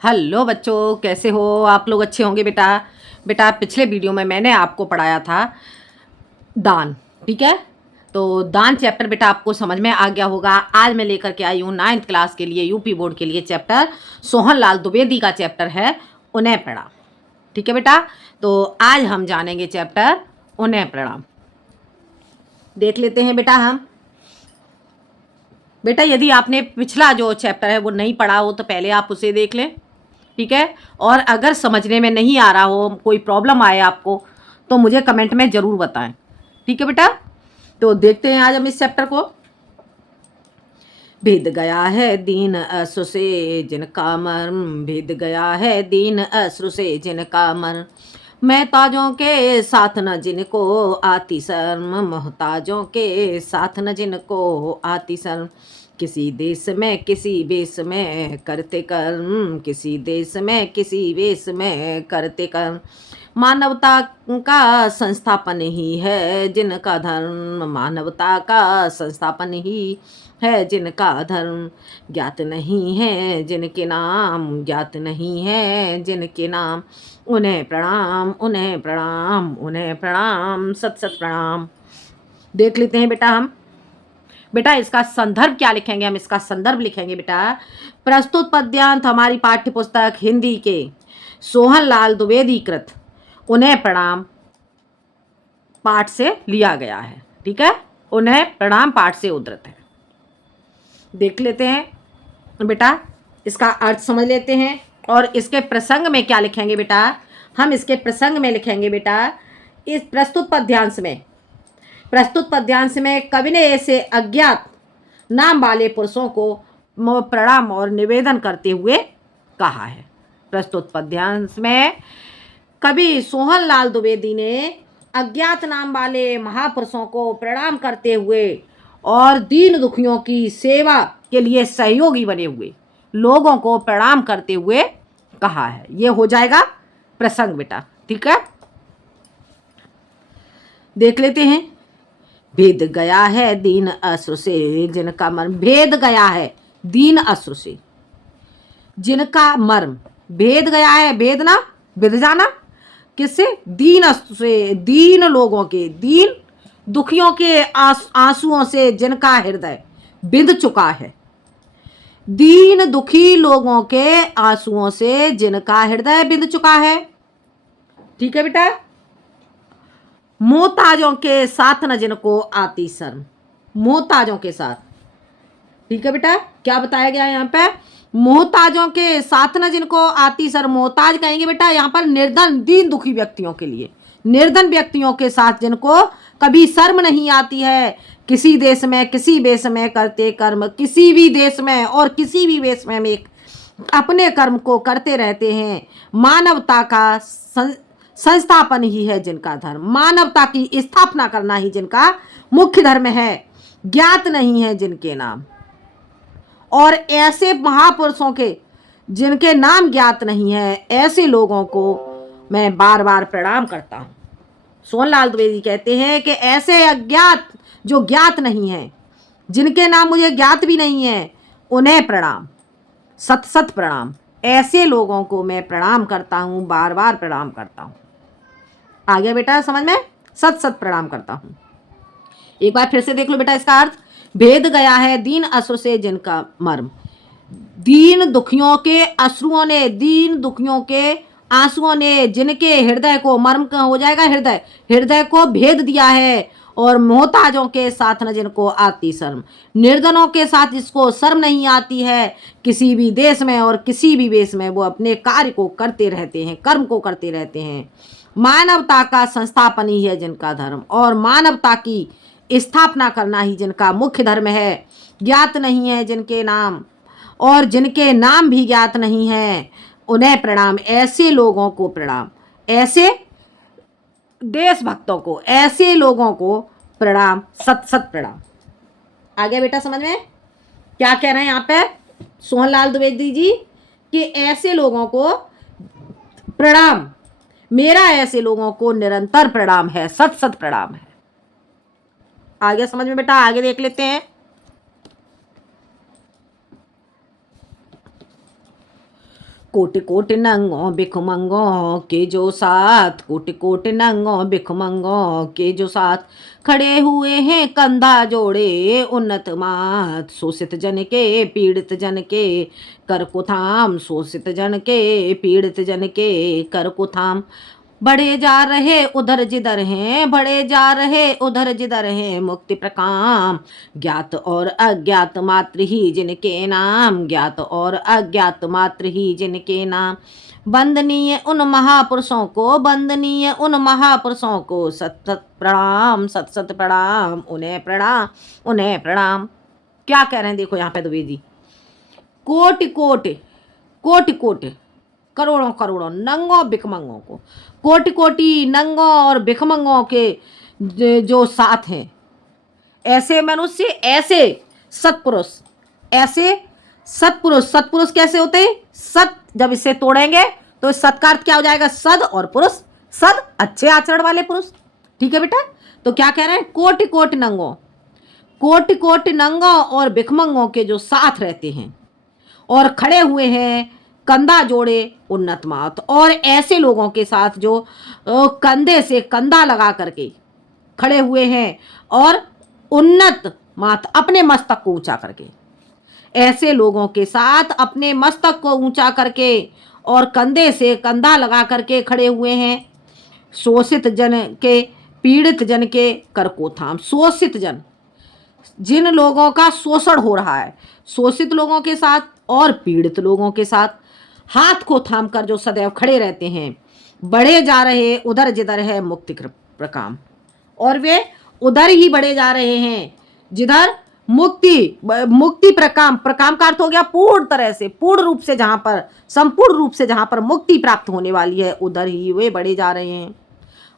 Hello बच्चों, कैसे हो आप लोग? अच्छे होंगे बेटा। बेटा पिछले वीडियो में मैंने आपको पढ़ाया था दान, ठीक है? तो दान चैप्टर बेटा आपको समझ में आ गया होगा। आज मैं लेकर के आई हूँ 9th क्लास के लिए, यूपी बोर्ड के लिए चैप्टर सोहन लाल द्विवेदी का चैप्टर है उन्हें प्रणाम। ठीक है बेटा, तो आज हम जानेंगे चैप्टर उन्हें प्रणाम। देख लेते हैं बेटा हम। बेटा यदि आपने पिछला जो चैप्टर है वो नहीं पढ़ा हो तो पहले आप उसे देख लें, ठीक है? और अगर समझने में नहीं आ रहा हो, कोई प्रॉब्लम आए आपको, तो मुझे कमेंट में ज़रूर बताएं, ठीक है बेटा? तो देखते हैं आज हम इस चैप्टर को। भेद गया है दीन अश्रु से जिनका मर्म, भेद गया है दीन अश्रु से जिनका मर्म, महताजों के साथ न जिनको आती शर्म, मोहताजों के साथ न जिनको आती शर्म, किसी देश में किसी वेश में करते कर्म, किसी देश में किसी वेश में करते कर्म, मानवता का संस्थापन ही है जिनका धर्म, मानवता का संस्थापन ही है जिनका धर्म, ज्ञात नहीं है जिनके नाम, ज्ञात नहीं है जिनके नाम, उन्हें प्रणाम उन्हें प्रणाम उन्हें प्रणाम, सत सत प्रणाम। देख लेते हैं बेटा हम। बेटा इसका संदर्भ क्या लिखेंगे हम? इसका संदर्भ लिखेंगे बेटा, प्रस्तुत पद्यांत हमारी पाठ्य पुस्तक हिंदी के सोहन लाल द्विवेदी कृत उन्हें प्रणाम पाठ से लिया गया है, ठीक है? उन्हें प्रणाम पाठ से उद्धृत है। देख लेते हैं बेटा, इसका अर्थ समझ लेते हैं। और इसके प्रसंग में क्या लिखेंगे बेटा? हम इसके प्रसंग में लिखेंगे बेटा, इस प्रस्तुत पद्यांश में कवि ने ऐसे अज्ञात नाम वाले पुरुषों को प्रणाम और निवेदन करते हुए कहा है। प्रस्तुत पद्यांश में कवि सोहन लाल द्विवेदी ने अज्ञात नाम वाले महापुरुषों को प्रणाम करते हुए और दीन दुखियों की सेवा के लिए सहयोगी बने हुए लोगों को प्रणाम करते हुए कहा है। ये हो जाएगा प्रसंग बेटा, ठीक है? देख लेते हैं। भेद गया है दीन अश्रु से जिनका मर्म, भेद गया है दीन अश्रु से जिनका मर्म, भेद गया है, भेद ना बिध जाना, किससे? दीन अश्रु से, दीन लोगों के, दीन दुखियों के आंसुओं से जिनका हृदय बिंध चुका है, दीन दुखी लोगों के आंसुओं से जिनका हृदय बिंध चुका है, ठीक है बेटा? मोहताजों के साथ न जिनको आती शर्म, मोहताजों के साथ, ठीक है बेटा? क्या बताया गया है यहाँ पे? मोहताजों के साथ न जिनको आती शर्म, मोहताज कहेंगे बेटा यहाँ पर निर्धन दीन दुखी व्यक्तियों के लिए, निर्धन व्यक्तियों के साथ जिनको कभी शर्म नहीं आती है, किसी देश में किसी वेश में करते कर्म, किसी भी देश में और किसी भी वेश में अपने कर्म को करते रहते हैं, मानवता का संस्थापन ही है जिनका धर्म, मानवता की स्थापना करना ही जिनका मुख्य धर्म है, ज्ञात नहीं है जिनके नाम। और ऐसे महापुरुषों के जिनके नाम ज्ञात नहीं है, ऐसे लोगों को मैं बार बार प्रणाम करता हूँ। सोहन लाल द्विवेदी कहते हैं कि ऐसे अज्ञात जो ज्ञात नहीं है, जिनके नाम मुझे ज्ञात भी नहीं है, उन्हें प्रणाम, सत सत प्रणाम, ऐसे लोगों को मैं प्रणाम करता हूँ, बार बार प्रणाम करता हूँ। आ गया बेटा समझ में? सत सत प्रणाम करता हूँ। एक बार फिर से देख लो बेटा इसका अर्थ। भेद गया है दीन अश्रु से जिनका मर्म, दीन दुखियों के अश्रुओं ने, दीन दुखियों के आंसुओं ने जिनके हृदय को, मर्म का हो जाएगा हृदय, हृदय को भेद दिया है, और मोहताजों के साथ न जिनको आती शर्म, निर्धनों के साथ जिसको शर्म नहीं आती है, किसी भी देश में और किसी भी वेश में वो अपने कार्य को करते रहते हैं, कर्म को करते रहते हैं, मानवता का संस्थापन ही है जिनका धर्म, और मानवता की स्थापना करना ही जिनका मुख्य धर्म है, ज्ञात नहीं है जिनके नाम, और जिनके नाम भी ज्ञात नहीं है, उन्हें प्रणाम, ऐसे लोगों को प्रणाम, ऐसे देशभक्तों को, ऐसे लोगों को प्रणाम, सत सत प्रणाम। आ गया बेटा समझ में? क्या कह रहे हैं यहाँ पे सोहन लाल द्विवेदी जी? कि ऐसे लोगों को प्रणाम, मेरा ऐसे लोगों को निरंतर प्रणाम है, सत सत प्रणाम है। आ गया समझ में बेटा? आगे देख लेते हैं। कोटि कोटि नंगों भिखमंगों के जो साथ, कोटि कोटि नंगों भिखमंगों के जो साथ, खड़े हुए हैं कंधा जोड़े उन्नत मात, शोषित जन के पीड़ित जन के कर को थाम, शोषित जन के पीड़ित जन के कर को थाम। बढ़े जा रहे उधर जिधर हैं, बढ़े जा रहे उधर जिधर हैं मुक्ति प्रकाम, ज्ञात और अज्ञात मात्र ही जिनके नाम, ज्ञात और अज्ञात मात्र ही जिनके नाम। वंदनीय उन महापुरुषों को, वंदनीय उन महापुरुषों को, सत सत प्रणाम, सत सत प्रणाम, उन्हें प्रणाम, उन्हें प्रणाम। क्या कह रहे हैं देखो यहाँ पे द्विवेदी, कोटि कोटि, कोटि कोटि, करोड़ों करोड़ों नंगों भिखमंगों को, कोटि कोटि नंगों और भिखमंगों के जो साथ हैं, ऐसे मनुष्य, ऐसे सत्पुरुष, ऐसे सत्पुरुष। सत्पुरुष कैसे होते हैं? सत जब इसे तोड़ेंगे तो सत का अर्थ क्या हो जाएगा? सद, और पुरुष सद, अच्छे आचरण वाले पुरुष। ठीक है बेटा, तो क्या कह रहे हैं? कोटि कोटि नंगों, कोटि कोटि नंगों और भिखमंगों के जो साथ रहते हैं और खड़े हुए हैं कंधा जोड़े उन्नत मात, और ऐसे लोगों के साथ जो कंधे से कंधा लगा करके खड़े हुए हैं और उन्नत मात, अपने मस्तक को ऊंचा करके, ऐसे लोगों के साथ अपने मस्तक को ऊंचा करके और कंधे से कंधा लगा करके खड़े हुए हैं, शोषित जन के पीड़ित जन के कर को थाम। शोषित जन, जिन लोगों का शोषण हो रहा है, शोषित लोगों के साथ और पीड़ित लोगों के साथ हाथ को थाम कर जो सदैव खड़े रहते हैं। बढ़े जा रहे उधर जिधर है मुक्ति प्रकाम, और वे उधर ही बढ़े जा रहे हैं जिधर मुक्ति, मुक्ति प्रकाम, प्रकाम का अर्थ हो गया पूर्ण तरह से, पूर्ण रूप से, जहां पर संपूर्ण रूप से जहां पर मुक्ति प्राप्त होने वाली है, उधर ही वे बढ़े जा रहे हैं।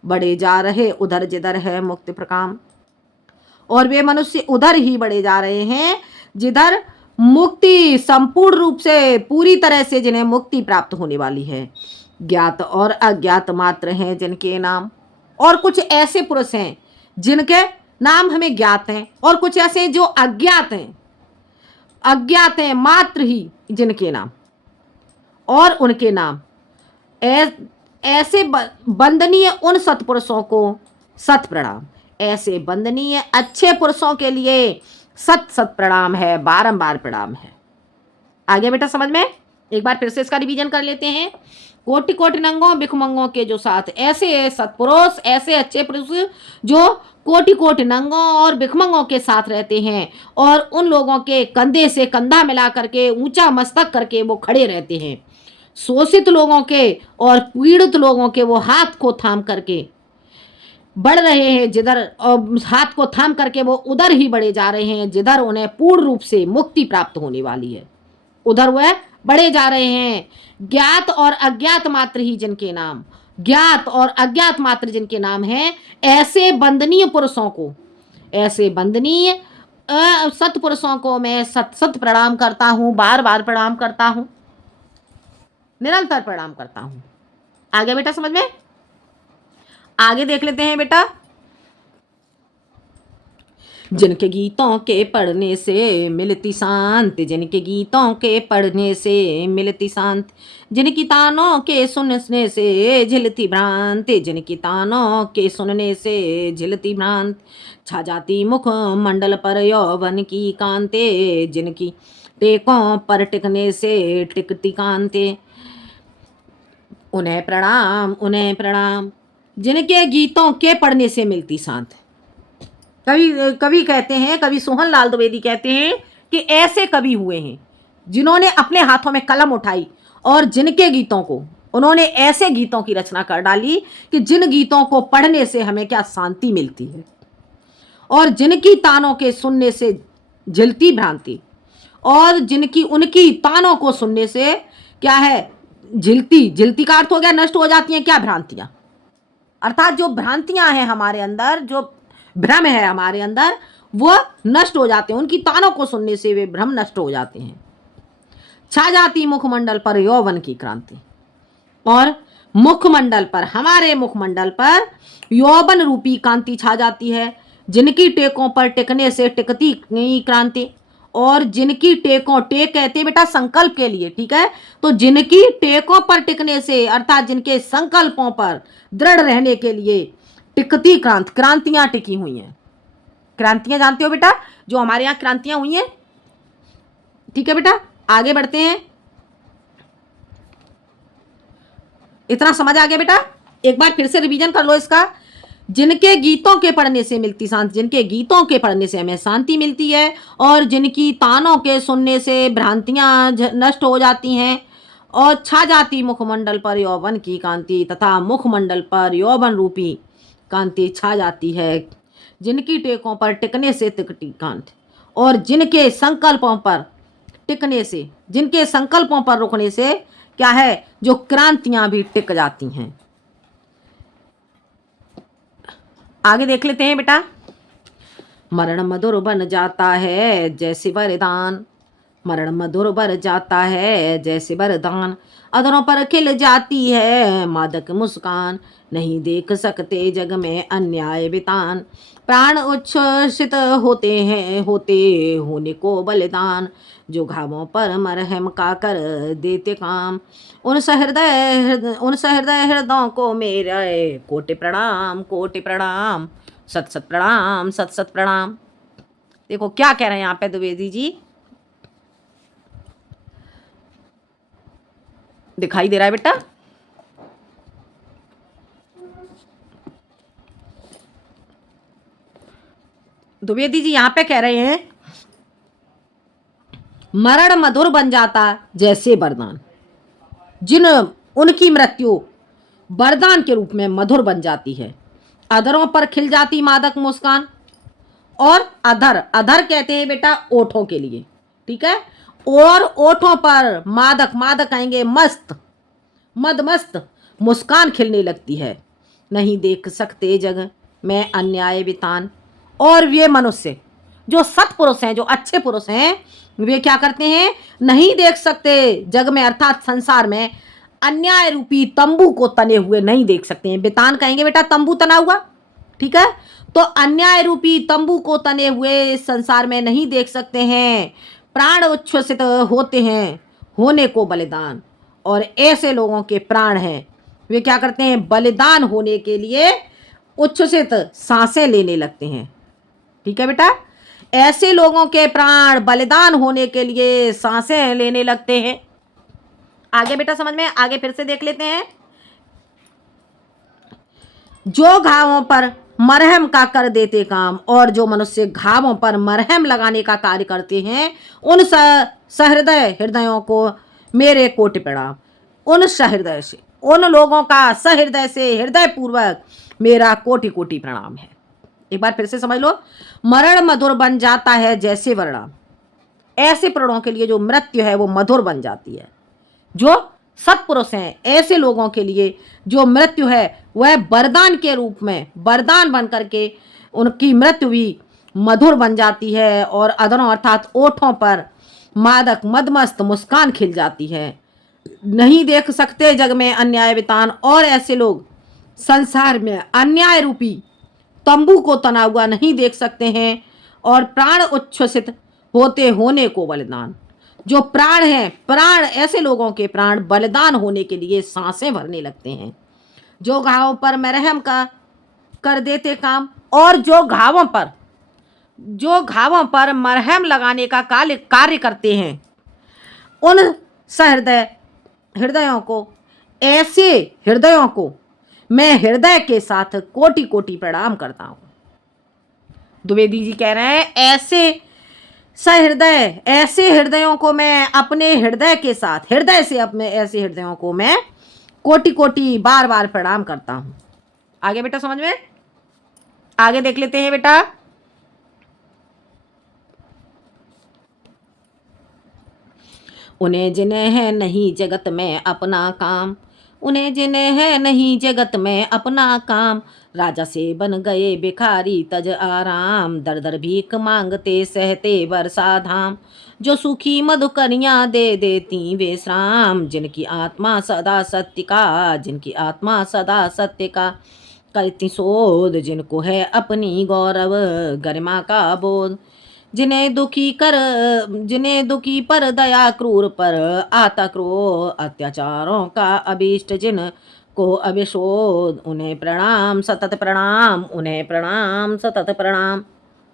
बढ़े जा रहे उधर जिधर है मुक्ति प्रकाम, और वे मनुष्य उधर ही बढ़े जा रहे हैं जिधर मुक्ति संपूर्ण रूप से, पूरी तरह से जिन्हें मुक्ति प्राप्त होने वाली है। ज्ञात और अज्ञात मात्र हैं जिनके नाम, और कुछ ऐसे पुरुष हैं जिनके नाम हमें ज्ञात हैं, और कुछ ऐसे जो अज्ञात हैं, अज्ञात हैं मात्र ही जिनके नाम, और उनके नाम। ऐसे वंदनीय उन सत्पुरुषों को सत प्रणाम, ऐसे वंदनीय अच्छे पुरुषों के लिए सत सत प्रणाम है, बारंबार प्रणाम है। आगे बेटा समझ में? एक बार फिर से इसका रिवीजन कर लेते हैं। कोटि कोटि नंगों भिखमंगों के जो साथ, ऐसे सत्पुरुष, ऐसे अच्छे पुरुष जो कोटि कोटि नंगों और भिखमंगों के साथ रहते हैं, और उन लोगों के कंधे से कंधा मिला करके ऊंचा मस्तक करके वो खड़े रहते हैं। शोषित लोगों के और पीड़ित लोगों के वो हाथ को थाम करके बढ़ रहे हैं, जिधर हाथ को थाम करके वो उधर ही बढ़े जा रहे हैं जिधर उन्हें पूर्ण रूप से मुक्ति प्राप्त होने वाली है, उधर वह बढ़े जा रहे हैं। ज्ञात और अज्ञात मात्र ही जिनके नाम, ज्ञात और अज्ञात मात्र जिनके नाम हैं, ऐसे वंदनीय पुरुषों को, ऐसे वंदनीय सत्पुरुषों को मैं सत सत प्रणाम करता हूँ, बार बार प्रणाम करता हूँ, निरंतर प्रणाम करता हूँ। आगे बेटा समझ में? आगे देख लेते हैं बेटा। जिनके गीतों के पढ़ने से मिलती शांति, जिनके गीतों के पढ़ने से मिलती शांति, जिनकी तानों के सुनने से झिलती भ्रांति, जिनकी तानों के सुनने से झिलती भ्रांति, छा जाती मुख मंडल पर यौवन की कांते, जिनकी टेकों पर टिकने से टिकती कांते, उन्हें प्रणाम, उन्हें प्रणाम। जिनके गीतों के पढ़ने से मिलती शांति, कवि कहते हैं, कवि सोहन लाल द्विवेदी कहते हैं कि ऐसे कवि हुए हैं जिन्होंने अपने हाथों में कलम उठाई और जिनके गीतों को, उन्होंने ऐसे गीतों की रचना कर डाली कि जिन गीतों को पढ़ने से हमें क्या शांति मिलती है, और जिनकी तानों के सुनने से झिलती भ्रांति, और जिनकी उनकी तानों को सुनने से क्या है? झिलती, झिलती का अर्थ हो गया नष्ट हो जाती हैं क्या? भ्रांतियां, अर्थात जो भ्रांतियां हैं हमारे अंदर, जो भ्रम है हमारे अंदर, वो नष्ट हो जाते हैं। उनकी तानों को सुनने से वे भ्रम नष्ट हो जाते हैं। छा जाती मुखमंडल पर यौवन की क्रांति, और मुखमंडल पर, हमारे मुखमंडल पर यौवन रूपी कांति छा जाती है, जिनकी टेकों पर टिकने से टिकती क्रांति, और जिनकी टेकों, टेक कहते हैं बेटा संकल्प के लिए, ठीक है। तो जिनकी टेकों पर टिकने से अर्थात जिनके संकल्पों पर दृढ़ रहने के लिए टिकती क्रांतियां टिकी हुई हैं। क्रांतियां जानते हो बेटा, जो हमारे यहाँ क्रांतियां हुई हैं, ठीक है बेटा। आगे बढ़ते हैं, इतना समझ आ गया बेटा। एक बार फिर से रिवीजन कर लो इसका। जिनके गीतों के पढ़ने से मिलती शांति, जिनके गीतों के पढ़ने से हमें शांति मिलती है, और जिनकी तानों के सुनने से भ्रांतियां नष्ट हो जाती हैं, और छा जाती मुखमंडल पर यौवन की कांति, तथा मुखमंडल पर यौवन रूपी कांति छा जाती है। जिनकी टेकों पर टिकने से तिकटी कांति, और जिनके संकल्पों पर टिकने से, जिनके संकल्पों पर रुकने से क्या है, जो क्रांतियां भी टिक जाती हैं। आगे देख लेते हैं बेटा। मरण मधुर बन जाता है जैसे वरदान, मरण मधुर बन जाता है जैसे वरदान, अधरों पर खिल जाती है मादक मुस्कान, नहीं देख सकते जग में अन्याय वितान, प्राण उच्छ्वसित होते हैं होते होने को बलिदान, जो घावों पर मरहम का कर देते काम, उन सहृदय हृदयों को मेरे कोटि प्रणाम, कोटि प्रणाम, सत सत प्रणाम, सत सत प्रणाम। देखो क्या कह रहे हैं यहाँ पे द्विवेदी जी, दिखाई दे रहा है बेटा? द्विवेदी जी यहाँ पे कह रहे हैं मरण मधुर बन जाता जैसे वरदान, जिन उनकी मृत्यु वरदान के रूप में मधुर बन जाती है, अधरों पर खिल जाती मादक मुस्कान, और अधर, अधर कहते हैं बेटा ओठों के लिए, ठीक है, और ओठों पर मादक, मादक आएंगे मस्त, मद मस्त मुस्कान खिलने लगती है, नहीं देख सकते जग में अन्याय वितान, और ये मनुष्य जो सत्पुरुष हैं, जो अच्छे पुरुष हैं, वे क्या करते हैं, नहीं देख सकते जग में अर्थात संसार में अन्याय रूपी तंबू को तने हुए नहीं देख सकते हैं। वितान कहेंगे बेटा तंबू तना हुआ, ठीक है। तो अन्याय रूपी तंबू को तने हुए संसार में नहीं देख सकते हैं, प्राण उच्छ्वसित होते हैं होने को बलिदान, और ऐसे लोगों के प्राण हैं, वे क्या करते हैं, बलिदान होने के लिए उच्छ्वसित सांसें लेने लगते हैं, ठीक है बेटा। ऐसे लोगों के प्राण बलिदान होने के लिए सांसें लेने लगते हैं। आगे बेटा समझ में, आगे फिर से देख लेते हैं। जो घावों पर मरहम का कर देते काम, और जो मनुष्य घावों पर मरहम लगाने का कार्य करते हैं, उन सहृदय हृदयों को मेरे कोटि प्रणाम, उन सहृदय से, उन लोगों का सहृदय से हृदय पूर्वक मेरा कोटि कोटि प्रणाम है। एक बार फिर से समझ लो, मरण मधुर बन जाता है जैसे वरदान, ऐसे प्राणों के लिए जो मृत्यु है वो मधुर बन जाती है, जो सत्पुरुष हैं ऐसे लोगों के लिए जो मृत्यु है वह वरदान के रूप में, वरदान बन करके उनकी मृत्यु भी मधुर बन जाती है, और अधरों अर्थात ओठों पर मादक मदमस्त मुस्कान खिल जाती है, नहीं देख सकते जग में अन्याय वितान, और ऐसे लोग संसार में अन्याय रूपी तंबू को तना हुआ नहीं देख सकते हैं, और प्राण उच्छ्वसित होते होने को बलिदान, जो प्राण हैं, प्राण ऐसे लोगों के प्राण बलिदान होने के लिए सांसें भरने लगते हैं, जो घावों पर मरहम का कर देते काम, और जो घावों पर मरहम लगाने का कार्य करते हैं, उन सहृदय हृदयों को, ऐसे हृदयों को मैं हृदय के साथ कोटि कोटि प्रणाम करता हूं। द्विवेदी जी कह रहे हैं ऐसे सहृदय, ऐसे हृदयों को मैं अपने हृदय के साथ, हृदय से अपने ऐसे हृदयों को मैं कोटि कोटि बार बार प्रणाम करता हूं। आगे बेटा समझ में, आगे देख लेते हैं बेटा। उन्हें जिन्हें है नहीं जगत में अपना काम, उन्हें जिन्हें है नहीं जगत में अपना काम, राजा से बन गए भिखारी तज आराम, दर दर भीख मांगते सहते बरसा धाम, जो सूखी मधुकरियाँ दे देती वे श्राम, जिनकी आत्मा सदा सत्य का, जिनकी आत्मा सदा सत्य का करती शोध, जिनको है अपनी गौरव गरिमा का बोध, जिन्हें दुखी पर दया, क्रूर पर आता क्रोध, अत्याचारों का अभीष्ट जिन को अभिशोध, उन्हें प्रणाम सतत प्रणाम, उन्हें प्रणाम सतत प्रणाम।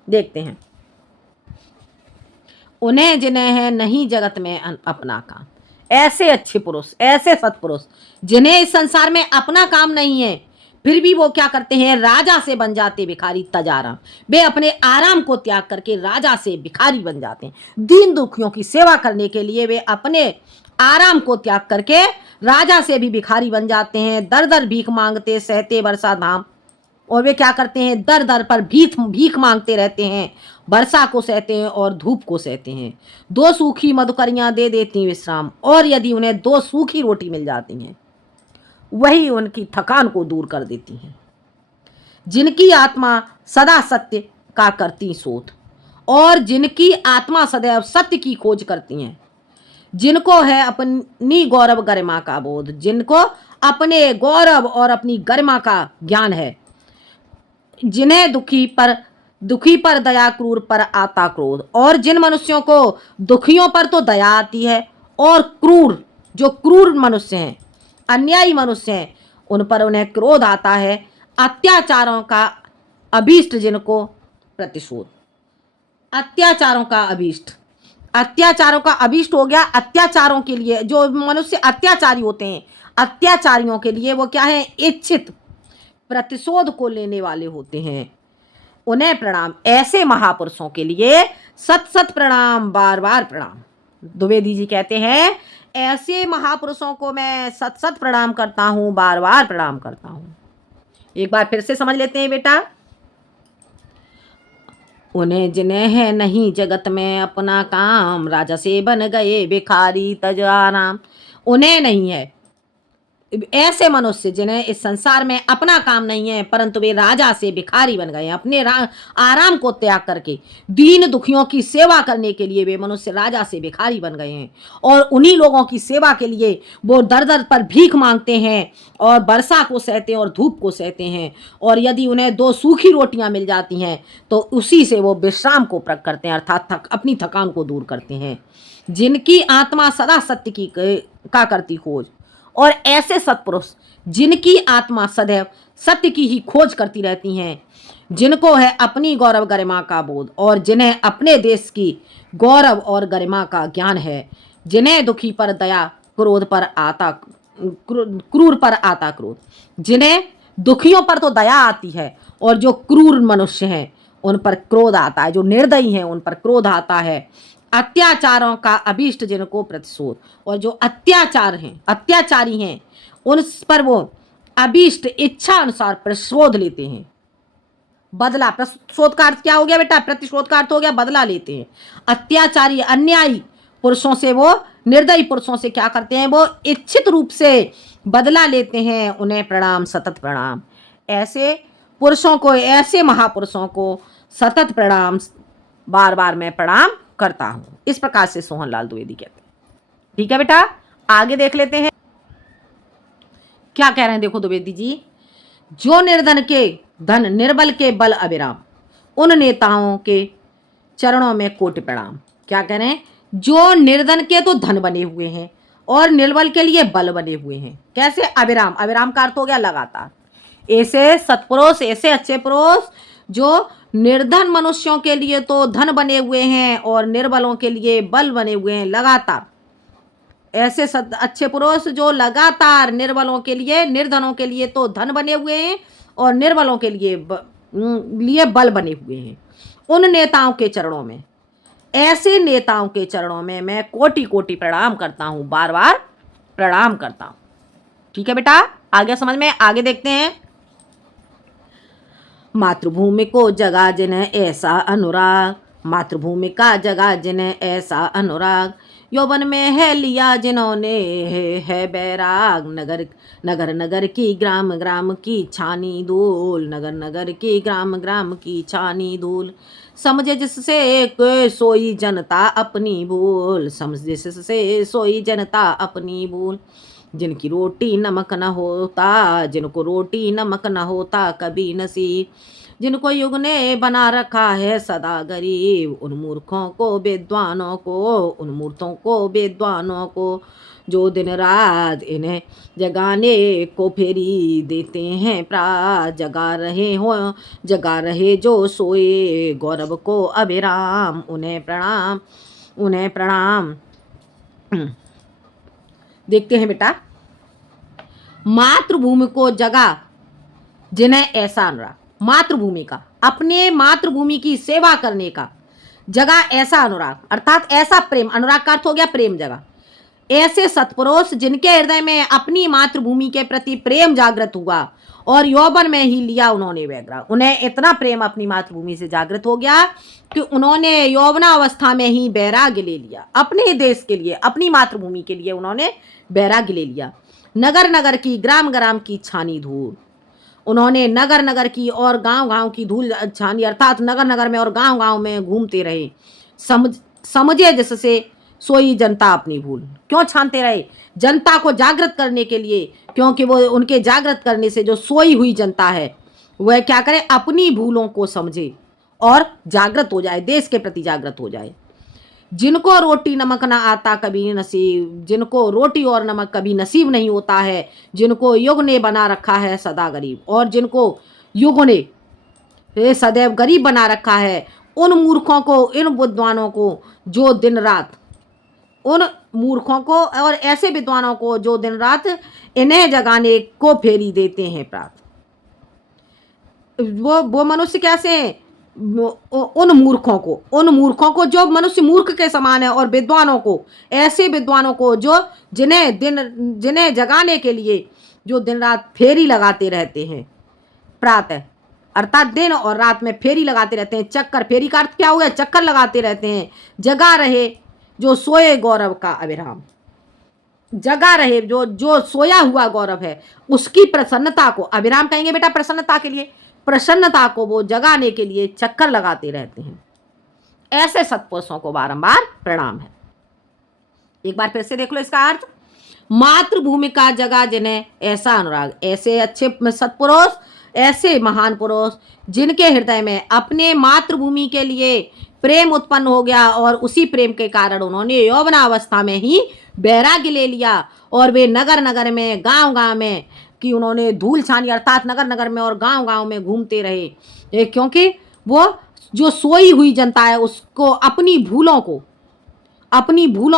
देखते हैं, उन्हें जिन्हें है नहीं जगत में अपना काम। ऐसे अच्छे पुरुष, ऐसे सत्पुरुष जिन्हें इस संसार में अपना काम नहीं है, फिर भी वो क्या करते हैं, राजा से बन जाते भिखारी तजाराम। वे अपने आराम को त्याग करके राजा से भिखारी बन जाते हैं। दीन दुखियों की सेवा करने के लिए वे अपने आराम को त्याग करके राजा से भी भिखारी बन जाते हैं। दर दर भीख मांगते सहते वर्षा धाम, और वे क्या करते हैं, दर दर पर भीख मांगते रहते हैं, वर्षा को सहते हैं और धूप को सहते हैं। दो सूखी मधुकरियां दे देती विश्राम, और यदि उन्हें दो सूखी रोटी मिल जाती हैं, वही उनकी थकान को दूर कर देती हैं। जिनकी आत्मा सदा सत्य का करती शोध, और जिनकी आत्मा सदैव सत्य की खोज करती हैं, जिनको है अपनी गौरव गरिमा का बोध, जिनको अपने गौरव और अपनी गरिमा का ज्ञान है, जिन्हें दुखी पर दया, क्रूर पर आता क्रोध। और जिन मनुष्यों को दुखियों पर तो दया आती है, और क्रूर, जो क्रूर मनुष्य हैं, अन्यायी मनुष्य हैं, उन पर उन्हें क्रोध आता है। अत्याचारों का अभीष्ट जिनको प्रतिशोध, अत्याचारों का अभीष्ट, अत्याचारों का अभीष्ट हो गया। अत्याचारों के लिए जो मनुष्य अत्याचारी होते हैं, अत्याचारियों के लिए वो क्या है, इच्छित प्रतिशोध को लेने वाले होते हैं। उन्हें प्रणाम, ऐसे महापुरुषों के लिए सत सत प्रणाम, बार बार प्रणाम। द्विवेदी जी कहते हैं, ऐसे महापुरुषों को मैं सत सत प्रणाम करता हूं, बार बार प्रणाम करता हूं। एक बार फिर से समझ लेते हैं बेटा। उन्हें जिन्हें है नहीं जगत में अपना काम, राजा से बन गए भिखारी तज आराम। उन्हें नहीं है, ऐसे मनुष्य जिन्हें इस संसार में अपना काम नहीं है, परंतु वे राजा से भिखारी बन गए हैं। अपने आराम को त्याग करके दीन दुखियों की सेवा करने के लिए वे मनुष्य राजा से भिखारी बन गए हैं, और उन्हीं लोगों की सेवा के लिए वो दर दर पर भीख मांगते हैं, और वर्षा को सहते हैं और धूप को सहते हैं। और यदि उन्हें दो सूखी रोटियां मिल जाती हैं, तो उसी से वो विश्राम को प्रकट करते हैं, अर्थात अपनी थकान को दूर करते हैं। जिनकी आत्मा सदा सत्य की का करती खोज, और ऐसे सत्पुरुष जिनकी आत्मा सदैव सत्य की ही खोज करती रहती हैं, जिनको है अपनी गौरव गरिमा का बोध, और जिन्हें अपने देश की गौरव और गरिमा का ज्ञान है, जिन्हें दुखी पर दया, क्रोध पर आता क्रूर पर आता क्रोध। जिन्हें दुखियों पर तो दया आती है, और जो क्रूर मनुष्य हैं उन पर क्रोध आता है, जो निर्दयी हैं उन पर क्रोध आता है। अत्याचारों का अभीष्ट जिनको प्रतिशोध, और जो अत्याचार हैं, अत्याचारी हैं, उन पर वो अभीष्ट इच्छा अनुसार प्रतिशोध लेते हैं। बदला, प्रतिशोध का अर्थ क्या हो गया बेटा, प्रतिशोध का अर्थ हो गया बदला लेते हैं। अत्याचारी अन्यायी पुरुषों से, वो निर्दयी पुरुषों से क्या करते हैं, वो इच्छित रूप से बदला लेते हैं। उन्हें प्रणाम सतत प्रणाम। ऐसे पुरुषों को, ऐसे महापुरुषों को सतत प्रणाम, बार बार मैं प्रणाम करता हूं। इस प्रकार से सोहनलाल द्विवेदी कहते हैं। ठीक है बेटा, आगे देख लेते हैं क्या कह रहे हैं। देखो द्विवेदी जी, जो निर्धन के धन, निर्बल के बल अविराम, उन नेताओं के चरणों में कोटि प्रणाम। क्या कह रहे हैं, जो निर्धन के तो धन बने हुए हैं, और निर्बल के लिए बल बने हुए हैं। कैसे, अविराम, अविराम का अर्थ हो गया लगातार। ऐसे सत्पुरुष, ऐसे अच्छे पुरुष जो निर्धन मनुष्यों के लिए तो धन बने हुए हैं, और निर्बलों के लिए बल बने हुए हैं, लगातार। ऐसे अच्छे पुरुष जो लगातार निर्बलों के लिए, निर्धनों के लिए तो धन बने हुए हैं, और निर्बलों के लिए बल बने हुए हैं। उन नेताओं के चरणों में, ऐसे नेताओं के चरणों में मैं कोटि कोटि प्रणाम करता हूं, बार बार प्रणाम करता हूं। ठीक है बेटा, आगे समझ में, आगे देखते हैं। मातृभूमि को जगा जिन्हें ऐसा अनुराग, मातृभूमि का जगा जिन्हें ऐसा अनुराग, यौवन में है लिया जिन्होंने है बैराग। नगर नगर नगर की, ग्राम ग्राम की छानी धूल, नगर नगर की, ग्राम ग्राम की छानी धूल। समझे जिससे सोई जनता अपनी भूल, समझे जिससे सोई जनता अपनी भूल। जिनकी रोटी नमक न होता, जिनको रोटी नमक न होता कभी नसीब, जिनको युग ने बना रखा है सदा गरीब, उन मूर्खों को विद्वानों को, उन मूर्खों को विद्वानों को, जो दिन रात इन्हें जगाने को फेरी देते हैं प्रात, जगा रहे जो सोए गौरव को अभिराम, उन्हें प्रणाम, उन्हें प्रणाम। देखते हैं बेटा, मातृभूमि को जगा जिन्हें ऐसा अनुराग, मातृभूमि का, अपने मातृभूमि की सेवा करने का जगा ऐसा अनुराग, अर्थात ऐसा प्रेम, अनुराग का अर्थ हो गया प्रेम, जगा ऐसे सत्पुरुष जिनके हृदय में अपनी मातृभूमि के प्रति प्रेम जागृत हुआ और यौवन में ही लिया उन्होंने वैराग, उन्हें इतना प्रेम अपनी मातृभूमि से जागृत हो गया कि उन्होंने यौवनावस्था में ही वैराग्य ले लिया, अपने देश के लिए, अपनी मातृभूमि के लिए उन्होंने वैराग्य ले लिया। नगर नगर की, ग्राम ग्राम की छानी धूल, उन्होंने नगर नगर की और गांव गांव की धूल छानी, अर्थात नगर नगर में और गांव गांव में घूमते रहे, समझे जिससे सोई जनता अपनी भूल। क्यों छानते रहे? जनता को जागृत करने के लिए, क्योंकि वो उनके जागृत करने से जो सोई हुई जनता है वह क्या करे, अपनी भूलों को समझे और जागृत हो जाए, देश के प्रति जागृत हो जाए। जिनको रोटी नमक ना आता कभी नसीब, जिनको रोटी और नमक कभी नसीब नहीं होता है, जिनको युग ने बना रखा है सदा गरीब, और जिनको युग ने सदैव गरीब बना रखा है, उन मूर्खों को, इन विद्वानों को जो दिन रात, उन मूर्खों को और ऐसे विद्वानों को जो दिन रात इन्हें जगाने को फेरी देते हैं प्रात। वो मनुष्य कैसे हैं? उन मूर्खों को जो मनुष्य मूर्ख के समान है, और विद्वानों को, ऐसे विद्वानों को जो जिन्हें जगाने के लिए जो दिन रात फेरी लगाते रहते हैं प्रातः, अर्थात दिन और रात में फेरी लगाते रहते हैं, चक्कर, फेरी का अर्थ क्या हुआ, चक्कर लगाते रहते हैं। जगा रहे जो सोए गौरव का अविराम, जगा रहे जो सोया हुआ गौरव है उसकी प्रसन्नता को, अविराम कहेंगे बेटा प्रसन्नता के लिए, प्रसन्नता को वो जगाने के लिए चक्कर लगाते रहते हैं। ऐसे सत्पुरुषों को बारंबार प्रणाम है। एक बार फिर से देख लो इसका अर्थ, मातृभूमि का जगा जिन्हें ऐसा अनुराग, ऐसे अच्छे सत्पुरुष, ऐसे महान पुरुष जिनके हृदय में अपने मातृभूमि के लिए प्रेम उत्पन्न हो गया और उसी प्रेम के कारण उन्होंने यौवनावस्था में ही वैराग्य ले लिया, और वे नगर नगर में, गांव गांव में कि उन्होंने धूल छानी, अर्थात नगर नगर में और गांव गांव में घूमते रहे, क्योंकि वो जो सोई हुई जनता है उसको अपनी भूलों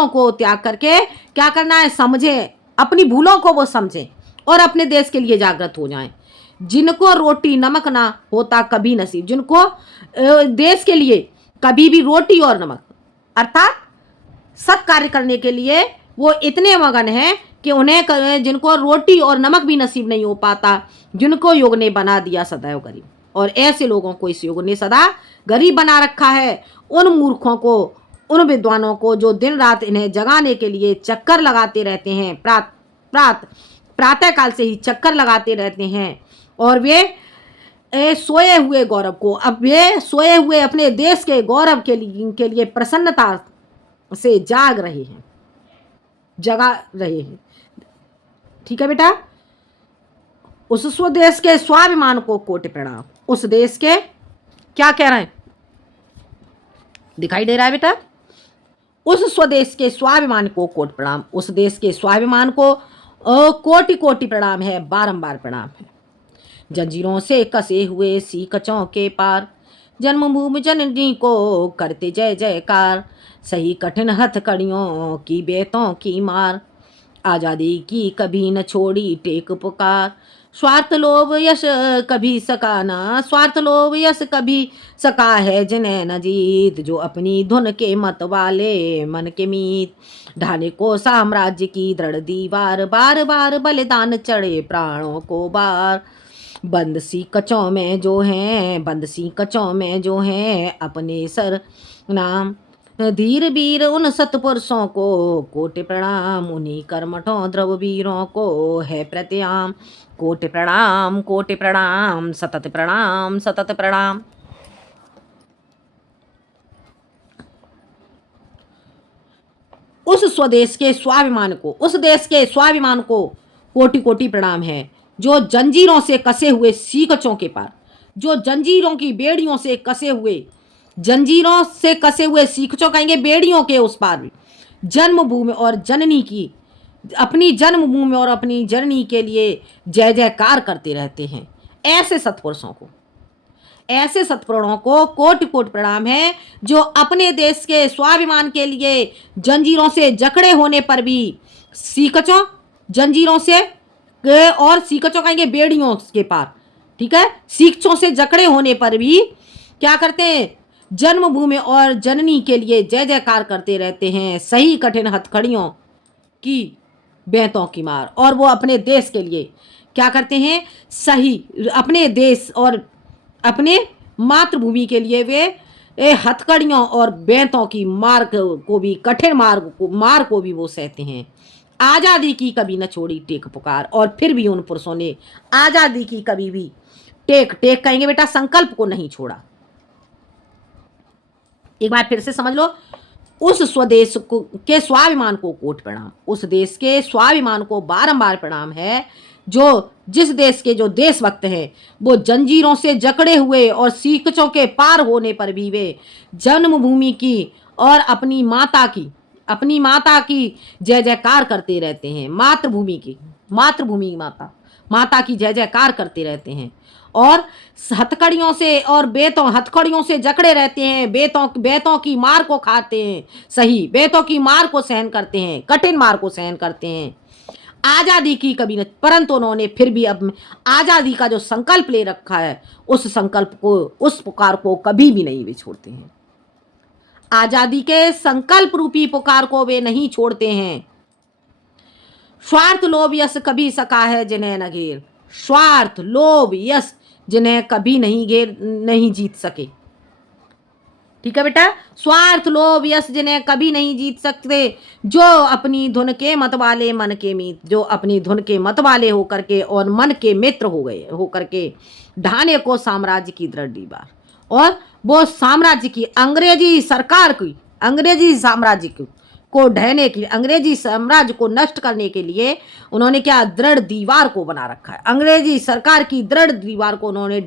को त्याग करके क्या करना है, समझे, अपनी भूलों को वो समझें और अपने देश के लिए जागृत हो जाएं। जिनको रोटी नमक ना होता कभी नसीब, जिनको देश के लिए कभी भी रोटी और नमक, अर्थात सत कार्य करने के लिए वो इतने मगन हैं कि उन्हें, जिनको रोटी और नमक भी नसीब नहीं हो पाता, जिनको योग ने बना दिया सदैव गरीब, और ऐसे लोगों को इस योग ने सदा गरीब बना रखा है। उन मूर्खों को, उन विद्वानों को जो दिन रात इन्हें जगाने के लिए चक्कर लगाते रहते हैं, प्रातः काल से ही चक्कर लगाते रहते हैं, और वे सोए हुए गौरव को, अब वे सोए हुए अपने देश के गौरव के लिए प्रसन्नता से जगा रहे हैं। ठीक है बेटा, उस स्वदेश के स्वाभिमान को कोटि प्रणाम। उस देश के, क्या कह रहे हैं, दिखाई दे रहा है बेटा, उस स्वदेश के स्वाभिमान को कोटि प्रणाम, उस देश के स्वाभिमान को कोटि कोटि प्रणाम है, बारंबार प्रणाम है। जंजीरों से कसे हुए सीकचों के पार, जन्मभूमि जननी को करते जय जयकार, सही कठिन हथकड़ियों की बेतों की मार, आज़ादी की कभी न छोड़ी टेक पुकार, स्वार्थ लोभ यश कभी सका ना, स्वार्थ लोभ यश कभी सका है जिन्हें न जीत, जो अपनी धुन के मत वाले मन के मीत, ढाने को साम्राज्य की दृढ़ दीवार, बार बार बलिदान चढ़े प्राणों को बार, बंद सी कचों में जो हैं अपने सर नाम, धीर वीर उन सतपुरुषों को कोटि प्रणाम, उन्हीं कर्मठों ध्रुव वीरों को है प्रत्याम, कोटि प्रणाम सतत प्रणाम सतत प्रणाम। उस स्वदेश के स्वाभिमान को, उस देश के स्वाभिमान को कोटि कोटि प्रणाम है, जो जंजीरों से कसे हुए सीकचों के पार, जो जंजीरों की बेड़ियों से कसे हुए, जंजीरों से कसे हुए सीखचों कहेंगे बेड़ियों के उस पार भी जन्मभूमि और जननी की, अपनी जन्मभूमि और अपनी जननी के लिए जय जयकार करते रहते हैं। ऐसे सत्पुरुषों को, ऐसे सत्पुरुषों को कोटि कोटि प्रणाम है, जो अपने देश के स्वाभिमान के लिए जंजीरों से जकड़े होने पर भी सीकचों, जंजीरों से और सीकचों कहेंगे बेड़ियों के पार, ठीक है, सीकचों से जकड़े होने पर भी क्या करते हैं, जन्मभूमि और जननी के लिए जय जयकार करते रहते हैं। सही कठिन हथकड़ियों की बेंतों की मार, और वो अपने देश के लिए क्या करते हैं, सही अपने देश और अपने मातृभूमि के लिए वे हथकड़ियों और बेंतों की मार को भी, कठिन मार को भी वो सहते हैं। आज़ादी की कभी न छोड़ी टेक पुकार, और फिर भी उन पुरुषों ने आज़ादी की कभी भी टेक कहेंगे बेटा संकल्प को नहीं छोड़ा। एक बार फिर से समझ लो, उस स्वदेश को के स्वाभिमान को कोट प्रणाम, उस देश के स्वाभिमान को बारंबार प्रणाम है, जो जिस देश के जो देशभक्त हैं वो जंजीरों से जकड़े हुए और सीकचों के पार होने पर भी वे जन्मभूमि की और अपनी माता की जय जयकार करते रहते हैं। मातृभूमि माता की जय जयकार करते रहते हैं, और हथकड़ियों से और हथकड़ियों से जकड़े रहते हैं, बेतों की मार को खाते हैं, सही बेतों की मार को सहन करते हैं, कठिन मार को सहन करते हैं। आज़ादी की कभी न, परंतु उन्होंने फिर भी अब आज़ादी का जो संकल्प ले रखा है, उस संकल्प को, उस पुकार को कभी भी नहीं वे छोड़ते हैं। आज़ादी के संकल्प रूपी पुकार को वे नहीं छोड़ते हैं। स्वार्थ लोभ यश कभी सका है जिन्हें न घेर, स्वार्थ लोभ यश जिन्हें कभी नहीं जीत सके, ठीक है बेटा, स्वार्थ लोभ यश जिन्हें कभी नहीं जीत सकते, जो अपनी धुन के मत वाले मन के मीत, जो अपनी धुन के मत वाले होकर के और मन के मित्र होकर के ढाने को साम्राज्य की दृढ़ दीवार, और वो साम्राज्य की अंग्रेजी साम्राज्य को ढहने के लिए, अंग्रेजी साम्राज्य को नष्ट करने के लिए उन्होंने क्या दृढ़ दीवार को बना रखा है। अंग्रेजी सरकार की दृढ़ दीवार को उन्होंने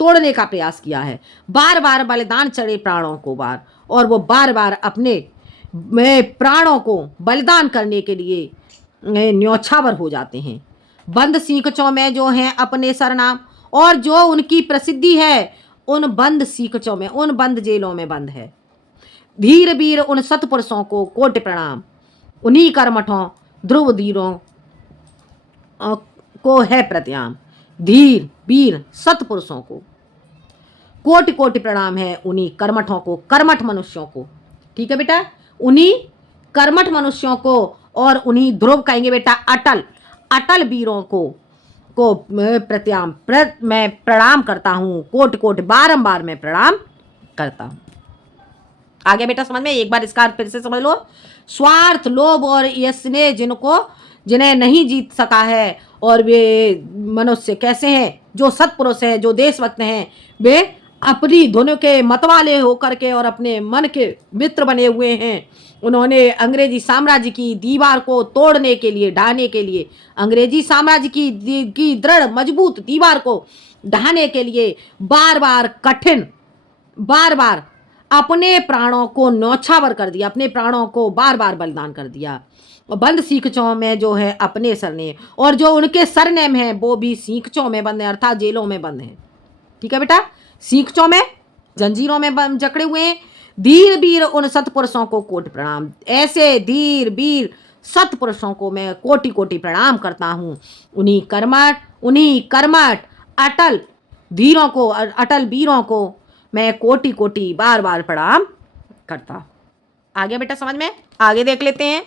तोड़ने का प्रयास किया है। बार बार बलिदान चढ़े प्राणों को बार, और वो बार बार अपने प्राणों को बलिदान करने के लिए न्यौछावर हो जाते हैं। बंद सीकचों में जो हैं अपने सरनाम, और जो उनकी प्रसिद्धि है उन बंद सीकचों में, उन बंद जेलों में बंद है। धीर वीर उन सतपुरुषों को कोटि प्रणाम, उन्हीं कर्मठों ध्रुव धीरों को है प्रत्याम। धीर वीर सतपुरुषों को कोटि कोटि प्रणाम है, उन्हीं कर्मठों को, कर्मठ मनुष्यों को, ठीक है बेटा, उन्हीं कर्मठ मनुष्यों को, और उन्हीं ध्रुव कहेंगे बेटा अटल वीरों को मैं प्रणाम करता हूँ, कोटि कोटि बारंबार मैं प्रणाम करता हूँ। आगे बेटा समझ में, एक बार इसका फिर से समझ लो। स्वार्थ लोभ और यश ने जिन्हें नहीं जीत सका है, और वे मनुष्य कैसे हैं, जो सत्पुरुष हैं, जो देशभक्त हैं, वे अपनी धुन के मतवाले होकर के और अपने मन के मित्र बने हुए हैं। उन्होंने अंग्रेजी साम्राज्य की दीवार को तोड़ने के लिए, ढाने के लिए, अंग्रेजी साम्राज्य की दृढ़ मजबूत दीवार को ढाने के लिए बार बार अपने प्राणों को न्यौछावर कर दिया, अपने प्राणों को बार बार बलिदान कर दिया। और बंद सीकचों में जो है अपने सरनेम, और जो उनके सरनेम हैं वो भी सीकचों में बंद है, अर्थात जेलों में बंद है, ठीक है बेटा, सीकचों में जंजीरों में जकड़े हुए हैं। धीर वीर उन सतपुरुषों को कोटि प्रणाम, ऐसे धीर वीर सतपुरुषों को मैं कोटि कोटि प्रणाम करता हूँ। उन्हीं कर्मठ अटल धीरों को, अटल वीरों को मैं कोटि कोटि बार बार प्रणाम करता। आगे बेटा समझ में, आगे देख लेते हैं।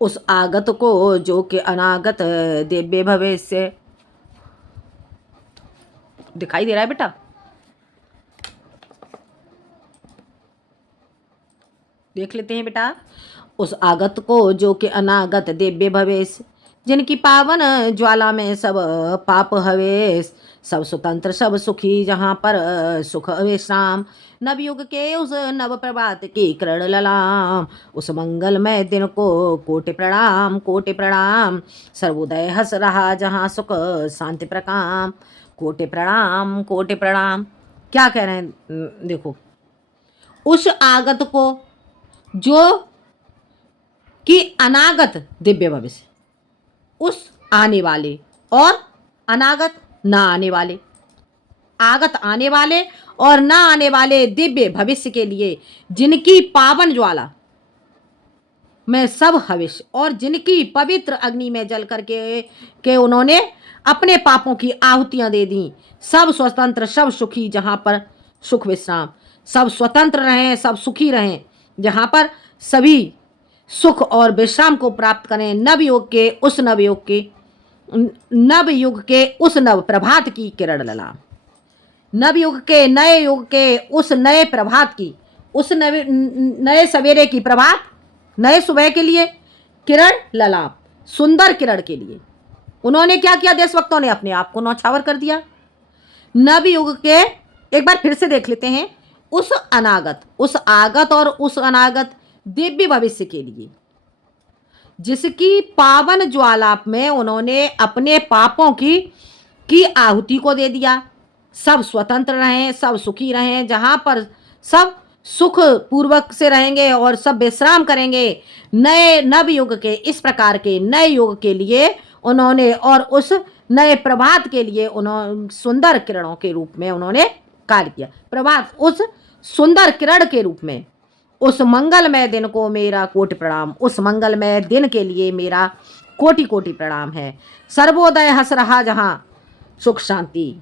उस आगत को जो कि अनागत दिव्य भविष्य, दिखाई दे रहा है बेटा, देख लेते हैं बेटा। उस आगत को जो कि अनागत दिव्य भविष्य, जिनकी पावन ज्वाला में सब पाप हवेश, सब स्वतंत्र सब सुखी जहाँ पर सुख विश्राम। नवयुग के उस नव प्रभात की किरण ललाम, उस मंगलमय दिन को कोटि प्रणाम कोटि प्रणाम। सर्वोदय हंस रहा जहाँ सुख शांति प्रकाम, कोटि प्रणाम कोटि प्रणाम। क्या कह रहे हैं देखो, उस आगत को जो कि अनागत दिव्य भविष्य, उस आने वाले और अनागत ना आने वाले, आगत आने वाले और ना आने वाले दिव्य भविष्य के लिए जिनकी पावन ज्वाला में सब हविष्य और जिनकी पवित्र अग्नि में जल करके उन्होंने अपने पापों की आहुतियां दे दी, सब स्वतंत्र सब सुखी जहां पर सुख विश्राम। सब स्वतंत्र रहें, सब सुखी रहें, जहां पर सभी सुख और विश्राम को प्राप्त करें। नवयुग के उस नव प्रभात की किरण लला, नवयुग के नए युग के उस नए प्रभात की, उस नए सवेरे की प्रभात, नए सुबह के लिए किरण ललाप, सुंदर किरण के लिए उन्होंने क्या किया? देशभक्तों ने अपने आप को न्यौछावर कर दिया। नवयुग के, एक बार फिर से देख लेते हैं, उस आगत और उस अनागत दिव्य भविष्य के लिए जिसकी पावन ज्वाला में उन्होंने अपने पापों की आहुति को दे दिया। सब स्वतंत्र रहें, सब सुखी रहें, जहां पर सब सुख पूर्वक से रहेंगे और सब विश्राम करेंगे। नए नवयुग के इस प्रकार के नए युग के लिए उन्होंने और उस नए प्रभात के लिए उन्होंने सुंदर किरणों के रूप में उन्होंने कार्य किया। प्रभात उस सुंदर किरण के रूप में, उस मंगलमय दिन को मेरा कोटि प्रणाम, उस मंगलमय दिन के लिए मेरा कोटि कोटि प्रणाम है। सर्वोदय हंस रहा जहां सुख शांति।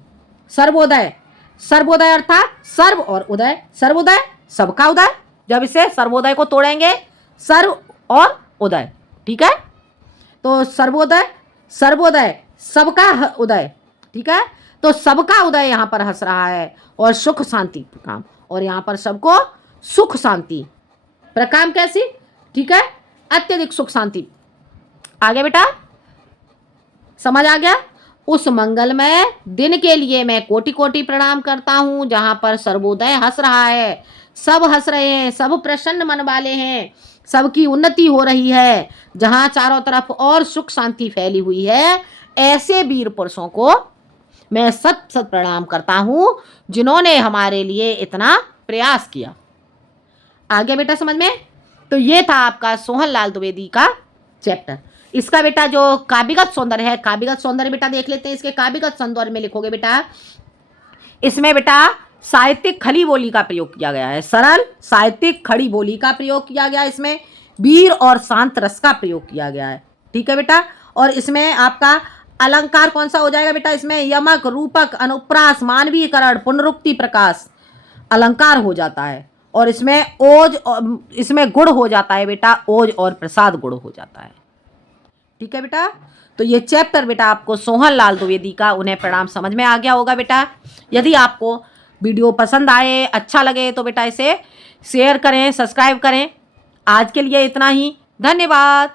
सर्वोदय, सर्वोदय अर्थात सर्व और उदय, सर्वोदय सबका उदय। जब इसे सर्वोदय को तोड़ेंगे, सर्व और उदय, ठीक है, तो सर्वोदय सबका उदय, ठीक है, तो सबका उदय यहां पर हंस रहा है और सुख शांति प्रकाम, और यहां पर सबको सुख शांति प्रकाम कैसी, ठीक है, अत्यधिक सुख शांति। आगे बेटा समझ आ गया? उस मंगलमय दिन के लिए मैं कोटि कोटि प्रणाम करता हूं जहां पर सर्वोदय हंस रहा है, सब हंस रहे हैं, सब प्रसन्न मन वाले हैं, सबकी उन्नति हो रही है, जहां चारों तरफ और सुख शांति फैली हुई है। ऐसे वीर पुरुषों को मैं सत सत प्रणाम करता हूं जिन्होंने हमारे लिए इतना प्रयास किया। आगे बेटा समझ में? तो ये था आपका सोहन लाल द्विवेदी का चैप्टर। इसका बेटा जो काव्यगत सौंदर्य है, काव्यगत सौंदर्य बेटा देख लेते हैं। इसके काव्यगत सौंदर्य में लिखोगे बेटा, इसमें बेटा साहित्यिक खड़ी बोली का प्रयोग किया गया है, सरल साहित्यिक खड़ी बोली का प्रयोग किया गया है, इसमें वीर और शांत रस का प्रयोग किया गया है, ठीक है बेटा। और इसमें आपका अलंकार कौन सा हो जाएगा बेटा? इसमें यमक, रूपक, अनुप्रास, मानवीकरण, पुनरुक्ति, प्रकाश अलंकार हो जाता है, और इसमें ओज, इसमें गुण हो जाता है बेटा, ओज और प्रसाद गुण हो जाता है, ठीक है बेटा। तो ये चैप्टर बेटा आपको सोहन लाल द्विवेदी का उन्हें प्रणाम समझ में आ गया होगा बेटा। यदि आपको वीडियो पसंद आए, अच्छा लगे, तो बेटा इसे शेयर करें, सब्सक्राइब करें। आज के लिए इतना ही, धन्यवाद।